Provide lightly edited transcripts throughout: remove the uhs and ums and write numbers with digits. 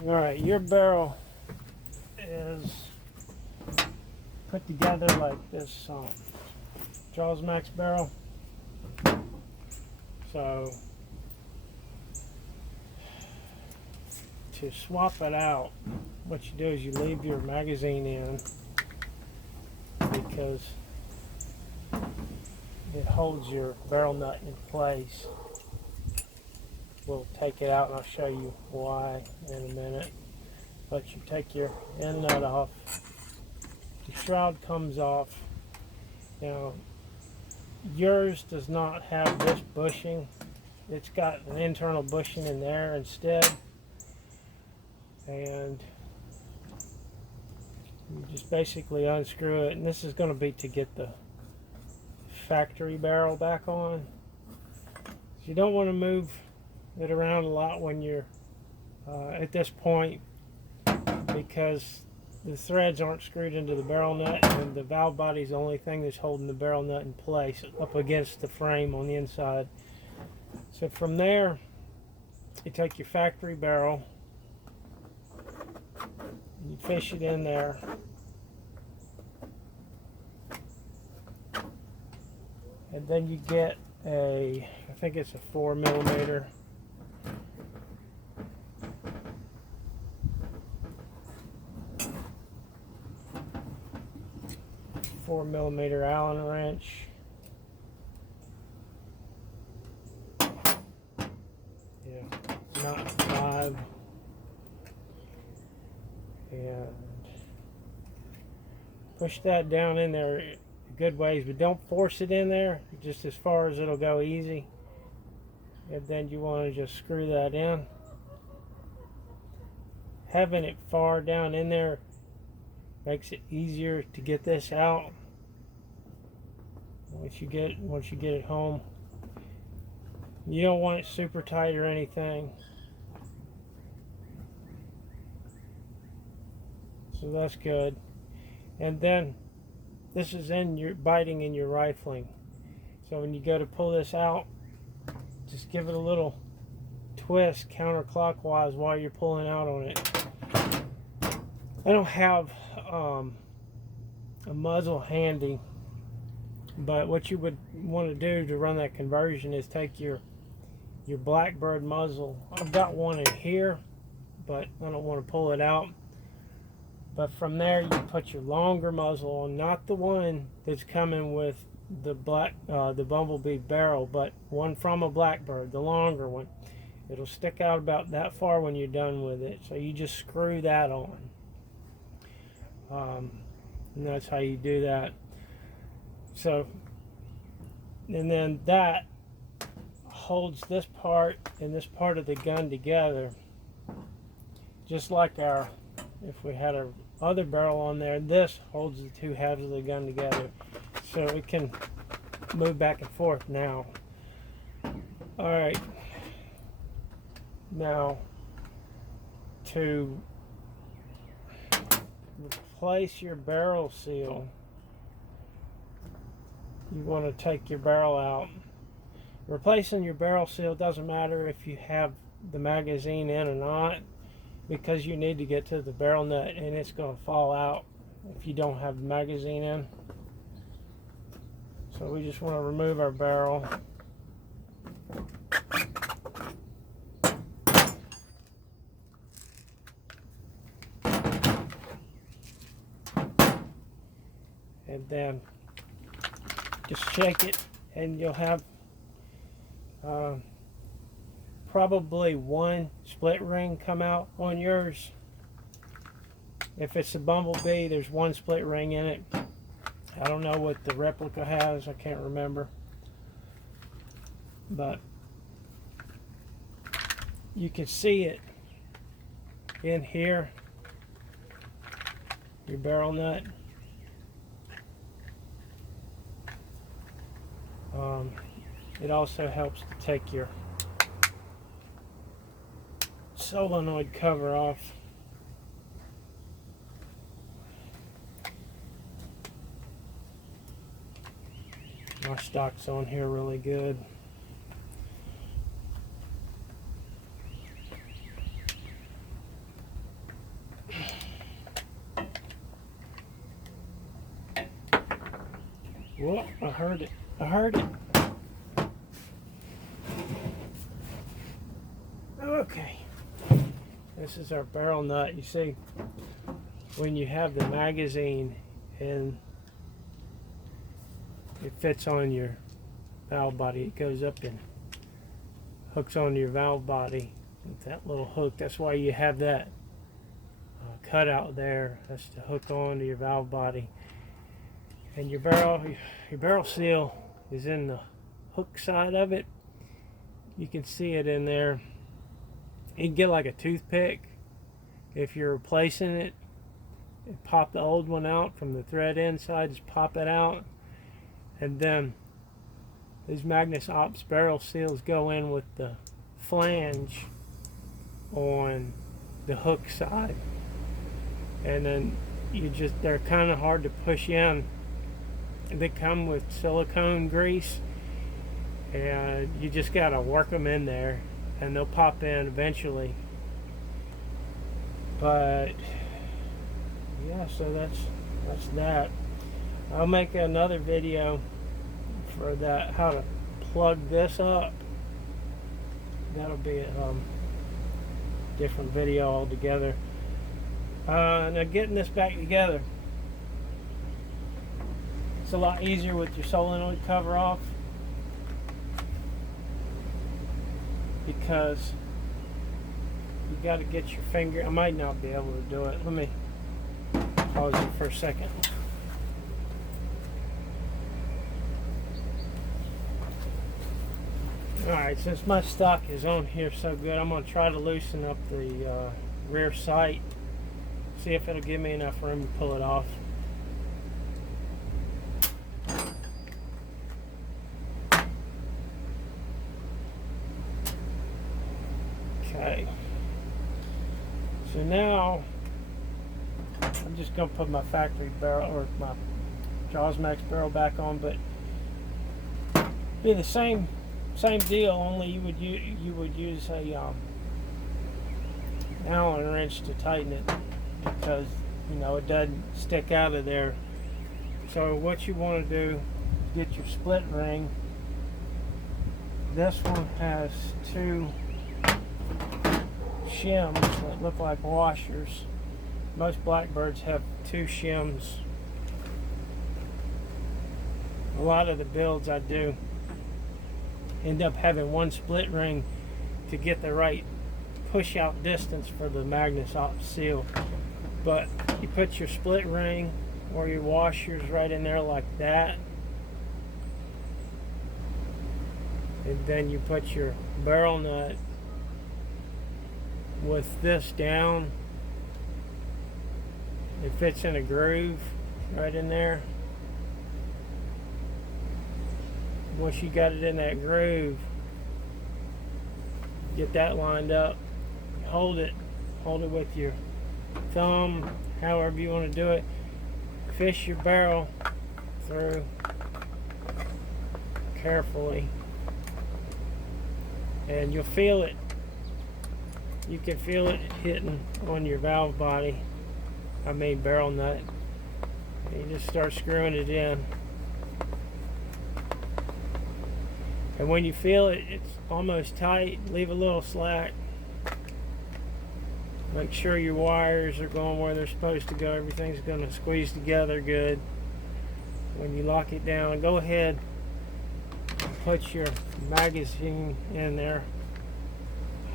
Alright, your barrel is put together like this Jaws Max barrel. So to swap it out, what you do is you leave your magazine in because it holds your barrel nut in place. We'll take it out and I'll show you why in a minute. But you take your end nut off, the shroud comes off. Now yours does not have this bushing. It's got an internal bushing in there instead. And you just basically unscrew it, and this is going to be to get the factory barrel back on. So you don't want to move it around a lot when you're at this point, because the threads aren't screwed into the barrel nut, and the valve body is the only thing that's holding the barrel nut in place up against the frame on the inside. So from there, you take your factory barrel, you fish it in there, and then you get a, I think it's a 4mm. 4mm Allen wrench. Yeah, not 5. And push that down in there a good ways, but don't force it in there, just as far as it'll go easy. And then you want to just screw that in. Having it far down in there makes it easier to get this out once you get it home. You don't want it super tight or anything. So that's good. And then this is in your biting in your rifling. So when you go to pull this out, just give it a little twist counterclockwise while you're pulling out on it. I don't have a muzzle handy, but what you would want to do to run that conversion is take your Blackbird muzzle. I've got one in here, but I don't want to pull it out. But from there, you put your longer muzzle on, not the one that's coming with the the Bumblebee barrel, but one from a Blackbird, the longer one. It'll stick out about that far when you're done with it. So you just screw that on. And that's how you do that. So, and then that holds this part and this part of the gun together, just like if we had our other barrel on there. This holds the two halves of the gun together, so it can move back and forth now. All right, now to replace your barrel seal, you want to take your barrel out. Replacing your barrel seal doesn't matter if you have the magazine in or not, because you need to get to the barrel nut and it's going to fall out if you don't have the magazine in. So we just want to remove our barrel. And then just shake it, and you'll have probably one split ring come out on yours. If it's a Bumblebee, there's one split ring in it. I don't know what the replica has, I can't remember. But you can see it in here, your barrel nut. It also helps to take your solenoid cover off. My stock's on here really good. Whoa, I heard it. I heard it. Okay. This is our barrel nut. You see, when you have the magazine and it fits on your valve body, it goes up and hooks onto your valve body with that little hook. That's why you have that cutout there. That's to hook onto your valve body. And your barrel seal is in the hook side of it. You can see it in there. You can get like a toothpick if you're replacing it, and pop the old one out from the thread inside. Just pop it out, and then these Magnus Ops barrel seals go in with the flange on the hook side, and then they're kind of hard to push in. They come with silicone grease, and you just gotta work them in there, and they'll pop in eventually. But yeah, so that's that. I'll make another video for that, how to plug this up. That'll be a different video altogether. Now getting this back together, it's a lot easier with your solenoid cover off, because you got to get your finger. I might not be able to do it. Let me pause it for a second. Alright, since my stock is on here so good, I'm going to try to loosen up the rear sight. See if it'll give me enough room to pull it off. Okay. So now I'm just going to put my factory barrel, or my Jaws Max barrel back on, but be the same deal, only you would use a Allen wrench to tighten it, because it doesn't stick out of there. So what you want to do, get your split ring. This one has two shims that look like washers. Most Blackbirds have two shims. A lot of the builds I do end up having one split ring to get the right push out distance for the Magnus Ops seal. But you put your split ring or your washers right in there like that, and then you put your barrel nut with this down. It fits in a groove right in there. Once you got it in that groove, get that lined up, hold it with your thumb, however you want to do it. Fish your barrel through carefully, and you'll feel it. You can feel it hitting on your valve body, barrel nut. And you just start screwing it in. And when you feel it, it's almost tight, leave a little slack. Make sure your wires are going where they're supposed to go. Everything's going to squeeze together good. When you lock it down, go ahead and put your magazine in there,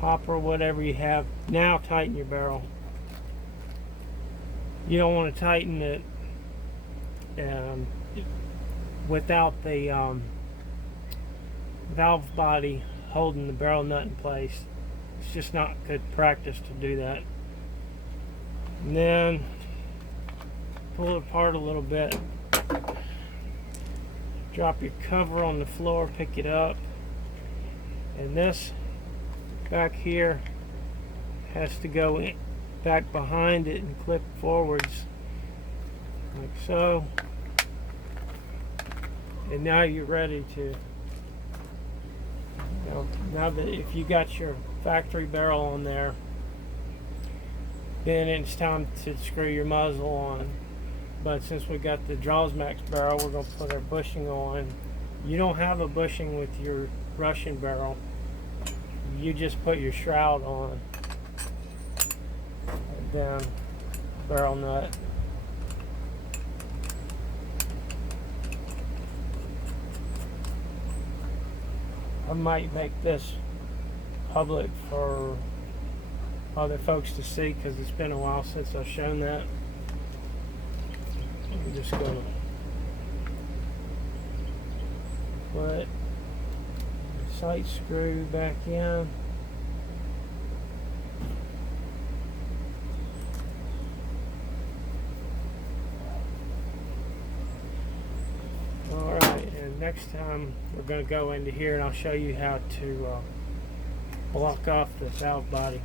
hopper, whatever you have. Now tighten your barrel. You don't want to tighten it without the valve body holding the barrel nut in place. It's just not good practice to do that. And then pull it apart a little bit. Drop your cover on the floor, pick it up, and this back here has to go in, back behind it and clip forwards like so. And now you're ready to, now that if you got your factory barrel on there, then it's time to screw your muzzle on. But since we got the Drawsmax barrel, we're going to put our bushing on. You don't have a bushing with your Russian barrel. You just put your shroud on, and then barrel nut. I might make this public for other folks to see because it's been a while since I've shown that. I'm just going to put the sight screw back in. Alright, and next time we're going to go into here and I'll show you how to block off this valve body.